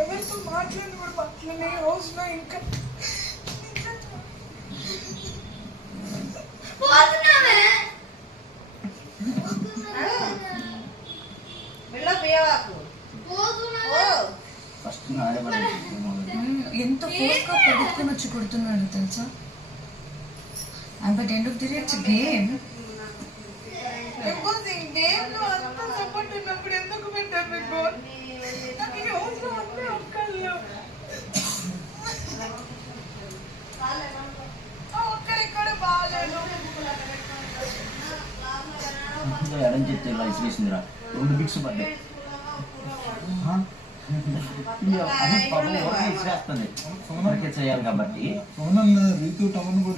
ఎవరితో మాట్లాడి కూడా మాట్లాడే రోజులో ఇంకా ఎంత ఫోర్స్గా పడుకుని వచ్చి కొడుతున్నాడు తెలుసా. And but end of the day it's game. గేమ్లో అంత సపోర్ట్ ఉన్నప్పుడు ఎందుకు పెట్టారు మీకు గోల్? నాకు ఈ రోజులో అన్నీ ఒక్కళ్ళు ఒక్కడిక్కడ బాగాలేదు. ఎడం చెప్తే ఇలా ఇసిరేసిందిరా 2 బిక్స్ పడ్డాయి. అది పాపం ఇసిరేస్తుంది చేయాలి కాబట్టి సోనల్ రీతు టవన్